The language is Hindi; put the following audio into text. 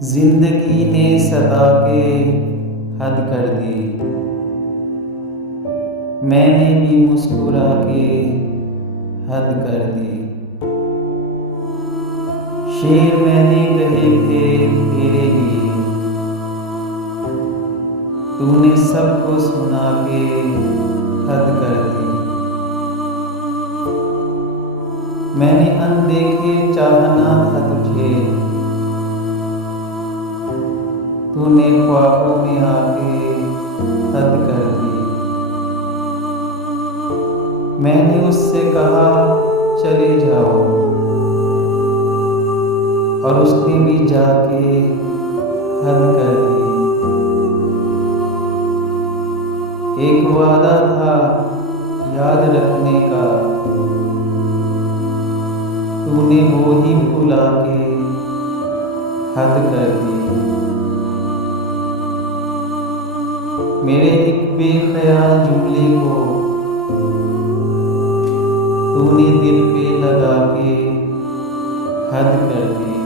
जिंदगी ने सता के हद कर दी, मैंने भी मुस्कुरा के हद कर दी। शेर मैंने कहे थे तेरे लिए, तूने सबको सुना के हद कर दी। मैंने अनदेखे चाहना था तुझे, तूने ख्वाबों में आके हद कर दी। मैंने उससे कहा चले जाओ, और उसने भी जाके हद कर दी। एक वादा था याद रखने का, तूने वो ही भुला के हद कर दी। मेरे एक बेख्याल जुमले को तूने दिल पे लगा के हद कर दी।